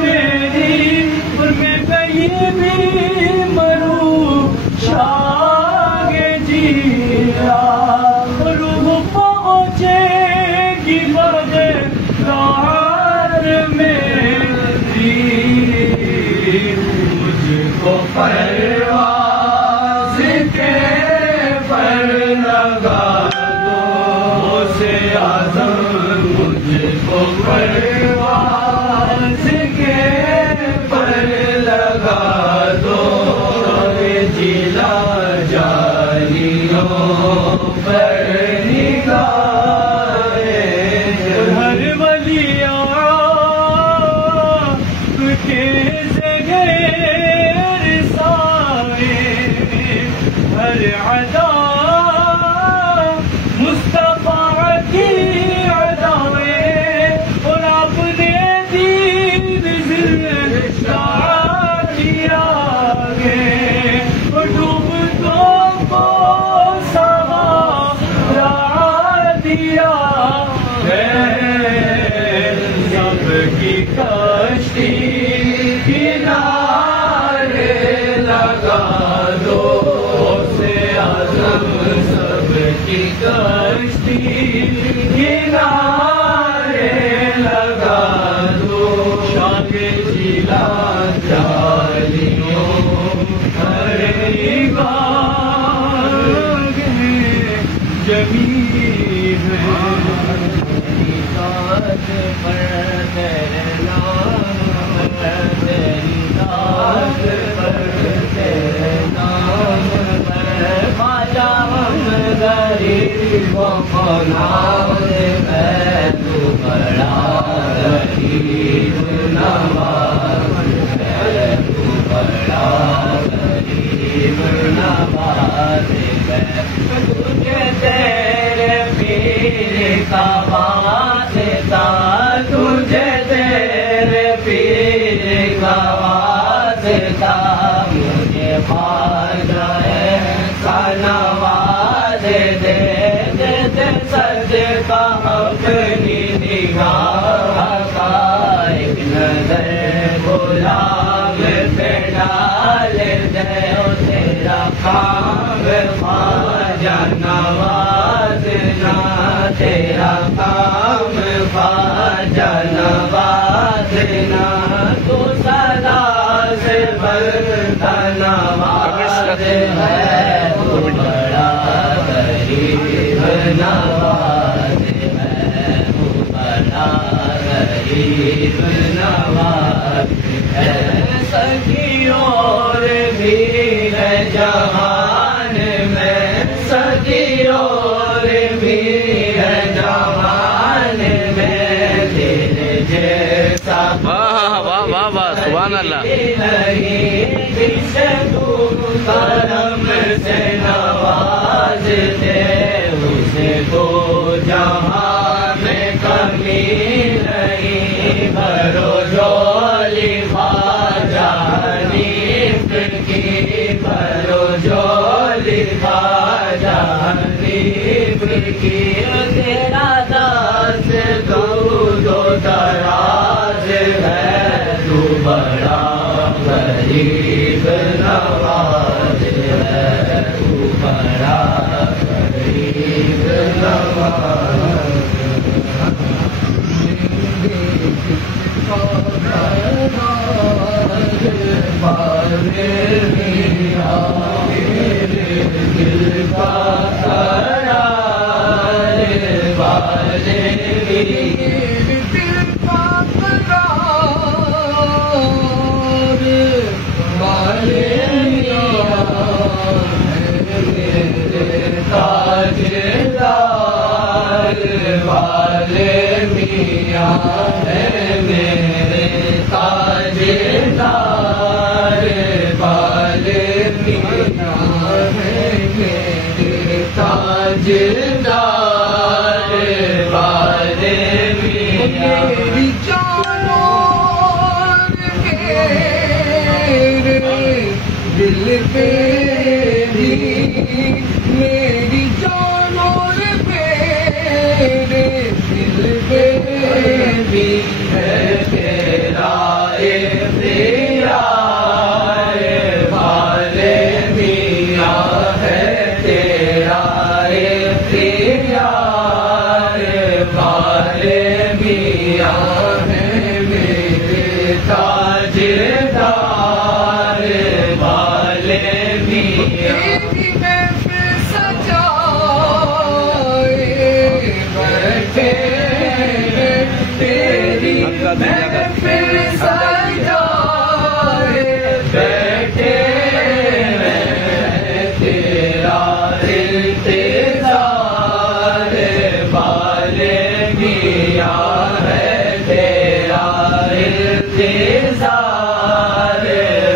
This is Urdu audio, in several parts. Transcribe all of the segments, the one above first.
میری اور میں کہیں بھی مروں شاگ جیرا روح پہنچے گی بغداد میری مجھ کو پرواز کے پر لگا دو سے اعظم مجھ کو پرواز کے پر لگا دو جلا جالیوں پر نگاہیں ہر ولی کے زغیر سائے ہر عدا مصطفیٰ کی ادائیں اور اپنے دین زندہ کیا گے اور ڈوبتوں کو سہارا دیا ہے سب کی کشتی کنارے لگا دو سے اعظم سب کی کشتی کنارے لگا دو شاگ جلا جالیوں ہر نگاہیں جمی ہے تاج پر تیرے نام تیری تاج پر تیرے نام پر خواجہ ہم غریبوں کو نواز ہے تو بڑا غریب نواز ہے تو بڑا غریب نواز ہے تجھے تیرے پیر کا واسطہ تجھے تیرے پیر کا واسطہ مجھے خواجہ ایسا نواز دے دے صدقہ اپنی نگاہ کا ایک نظر غلام پہ ڈال دے تیرا کام خواجہ نوازنا تیرا کام خواجہ نوازنا تو صدا سے بڑھتا نواز ہے تو بڑا غریب نواز ہے تو بڑا غریب نواز ہے سخی اور بھی ہے جہان میں سخی اور بھی ہے جہان میں تیرے جیسا واہ واہ واہ واہ سبحان اللہ جسے تو کرم سے نوازتے اسے تو جہاں میں کمی نہیں بھرو جولی خواجہ حنیف کی بھرو جولی خواجہ حنیف کی تیرا دست دور و دراز ہے تو بڑا غریب نواز ہے تو بڑا غریب نواز دل کا قرار والے والے میاں ہے میرے تاجدار والے میاں ہے میرے تاجدار والے میاں میری جانور میرے دل پہ بھی میری جانور میرے دل پہ بھی ہے تیرا پھر سجائے بیٹھے ہیں تیرا انتظار والے میاں ہے تیرا انتظار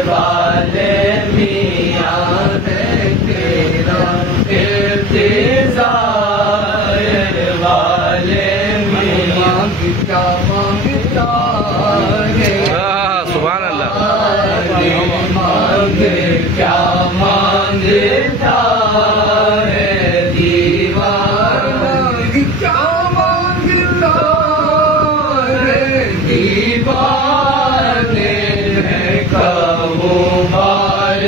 والے میاں ہے تیرا انتظار والے میاں کیا مانگتا ہے سبحان اللہ کیا مانگتا ہے دیوار کیا مانگتا ہے دیوار کہوں بار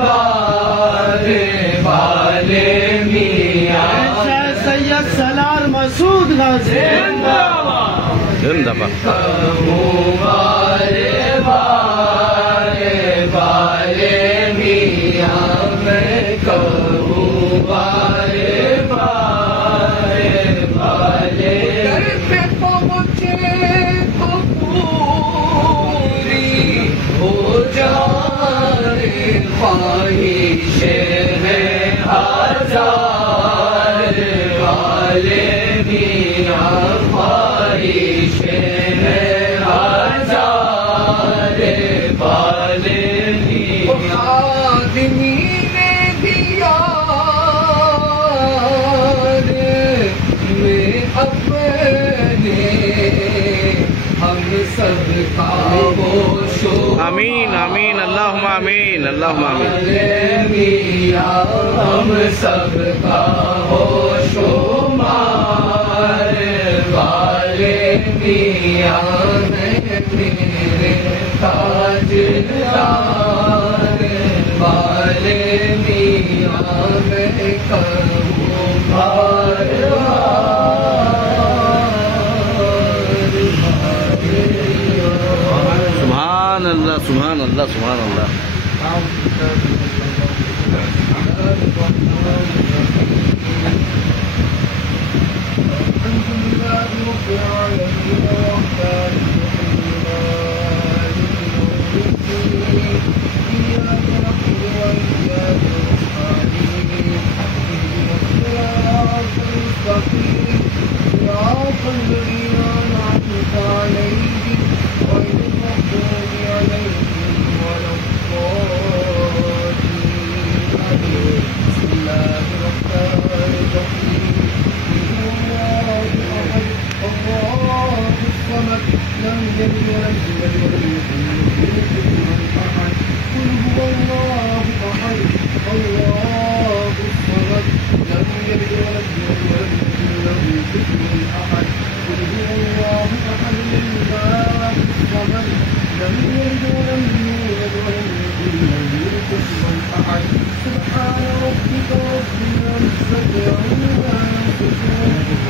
بار والے میاں سید سالار مسعود زندہ باد کہوں بار بار والے میاں میں کہوں بار بار والے گھر پہ پہنچے تو پوری ہو جائے خواہش ہے ہزار والے میاں خواہش ہے ہزار والے میاں آدمی نے دیا میں اپنے ہم سب کا وہ شو آمین آمین اللہم آمین اللہم آمین میاں ہم سب کا ہو شمار والے میاں میں میرے تاجدار والے میاں میں کروں بار سبحان اللہ سبحان اللہ سبحان اللہ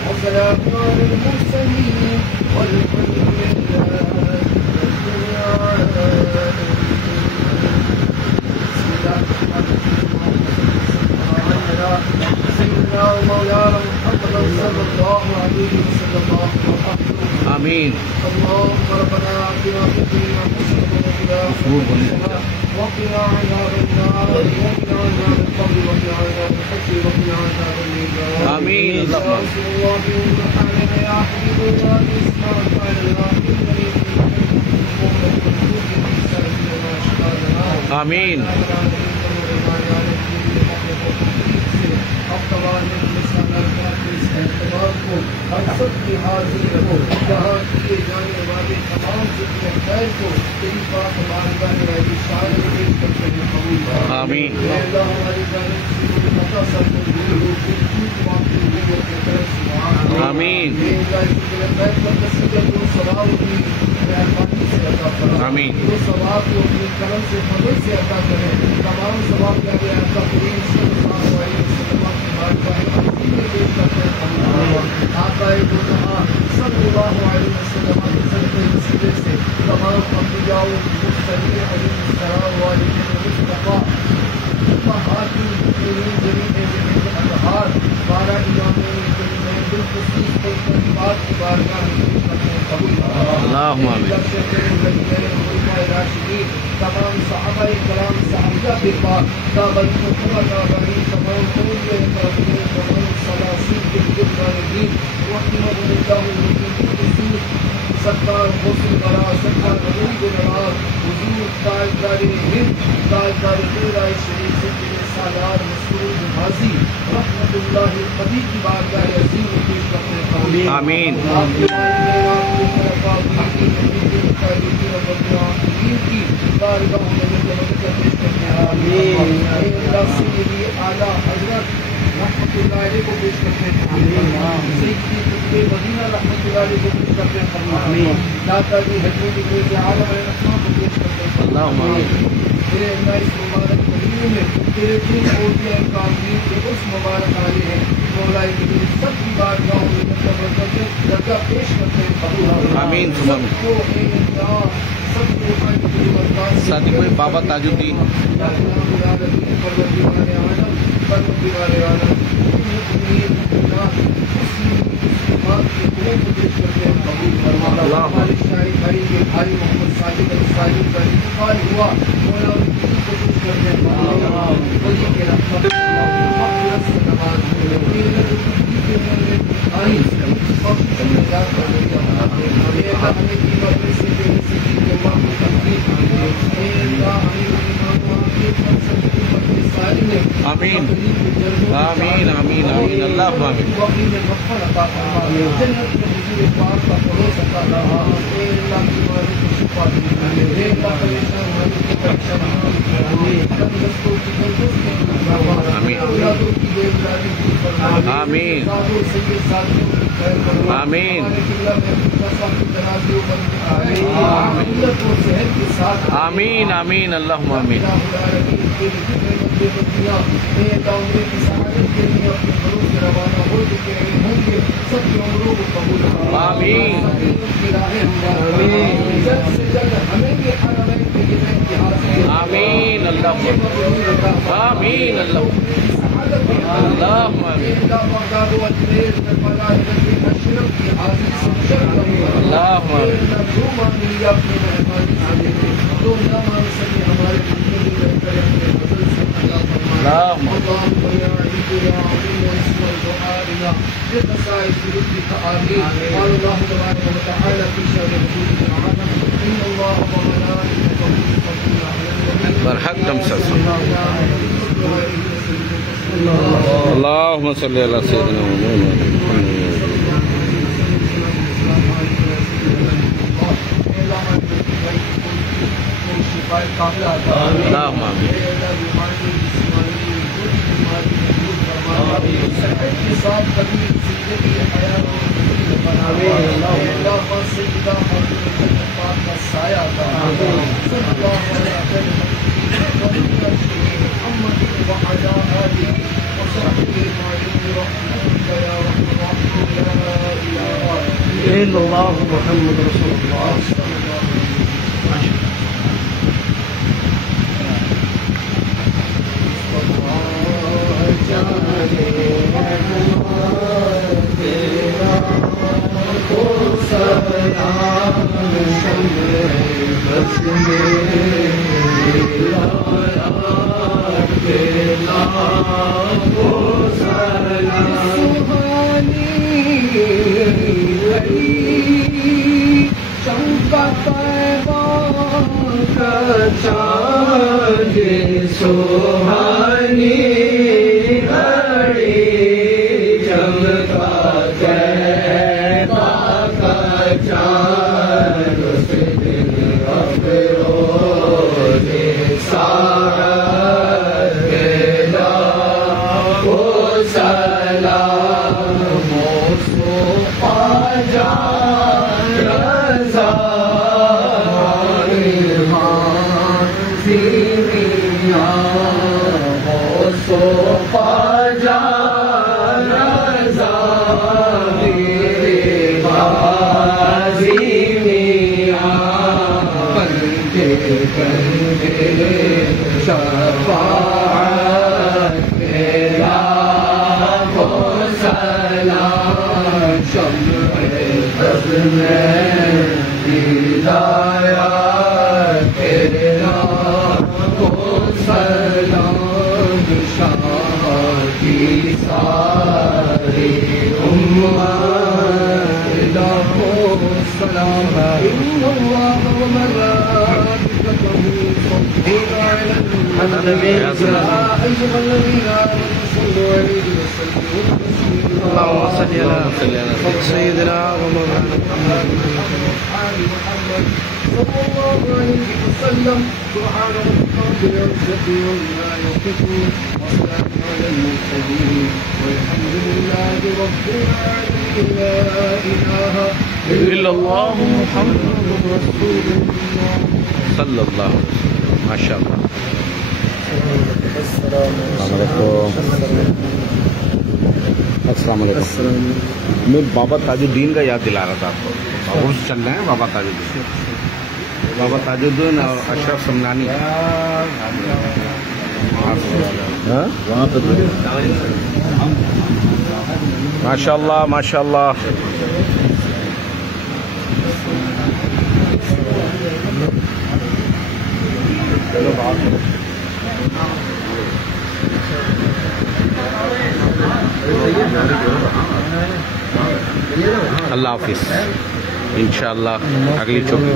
وسلام على المرسلين والحمد لله رب العالمين. بسم الله الرحمن الرحيم. سيدنا ومولانا محمد صلى الله عليه وسلم. آمین اللهم ربنا آتنا في الدنيا حسنة وفي الآخرة وقنا عذاب النار وقنا عذاب القبر وقنا عذاب الحشر وقنا عذاب الميزان. آمين. يا رسول الله سبحانك يا حبيب الله اسمعك يا آمین سب کی حاضری رہو جہاں کیے جانے والے تمام ذکر خیر کو تیری پاک بارگاہ میں اشارے میں پیش کرتے ہیں قبول فرما. آمین. اے اللہ ہماری جانب سے کوئی خطا سر کو دور ہو کوئی چوک معافی ہوئی ہو کہ کرم سبحان اللہ. آمین. اے اللہ ذکر خیر پر تصدیق و ثواب کی مہربانی سے عطا فرما. آمین. وہ ثواب کو اپنے کرم سے فضل سے عطا کرے. تمام ثواب کے آگے آپ کا کریم صلی اللہ علیہ وسلم کی بارگاہ میں پیش کرتے ہیں قبول فرما. آقا صلی اللہ علیہ وسلم کے صدقے وسیلے سے تمام انبیاء و مرسلین علیہ السلام والے مصطفیٰ حاکم جمیع انہار 12 امام بالخصوص بات کی بارگاہ میں پیش کرتے ہیں قبول اللہم آمین تمام صحابہ کرام صحابہ کے پاس تابعین تابعین تمام اولیاء کرام تمام سلاسل کے بزرگان رحمہ اللہ الخصوص سرکار غوث برا سرکار غریب نواز حضور تاجدار ہند تاجدار خیرہ شریف سید سالار مسعود حاضی رحمۃ اللہ قدی کی بارگاہ عظیم میں پیش کرتے ہیں آمین کی بارگاہ میں پیش کرتے ہیں آمین اللہ سیدی اعلیٰ حضرت رحمۃ اللہ علیہ کو پیش کرتے ہیں سیدی قطب مدینہ رحمۃ اللہ علیہ کو پیش کرتے ہیں داتا جی حضرت غوث عالم علیہ السلام کو پیش کرتے ہیں اللہم آمین میرے اللہ اس مبارک مہینے میں تیرے تین اولیاء کاملین کے اس مبارک آئے ہیں مولا کریم سب کی بارگاہوں میں درجہ پیش کرتے ہیں آمین صادق بھائی بابا تاج الدین آمین آمین آمین آمین اللہ آمین آمین آمین آمین آمین اللہم آمین آمین اللہ آمین اللہ اللہم آمین اللہم برحق دم اللہم صلی اللہ سیدنا محمد اللہم آمین اللہ محمد رسول اللہ سوہانی گھڑی چمکا کہتا کا چاند اس دن افروز ساعت گلا کو سلام مصطفیٰ جان رضا شفاعت لا کو سلام ہدایت تیرا کو سلام شاہ کی ساری امت لاکھو سلام ان اللہ وملائکتہ يصلون على النبي يا أيها الذين آمنوا صلوا عليه وسلموا تسليما اللهم صل على سيدنا ومولانا محمد صلى الله عليه وسلم سبحان ربك رب العزة عما يصفون وسلام على المرسلين والحمد لله رب العالمين لا إله إلا الله محمد رسول الله صلی اللہ علیہ وسلم. ماشاء اللہ. السلام علیکم. میں بابا تاج الدین کا یاد دلا رہا تھا آپ کو. عرس چل رہے ہیں بابا تاج الدین. بابا تاج الدین اور اشرف سمنانی. وہاں پہ ماشاء اللہ ماشاء اللہ. اللہ حافظ. انشاءاللہ اگلی چوکی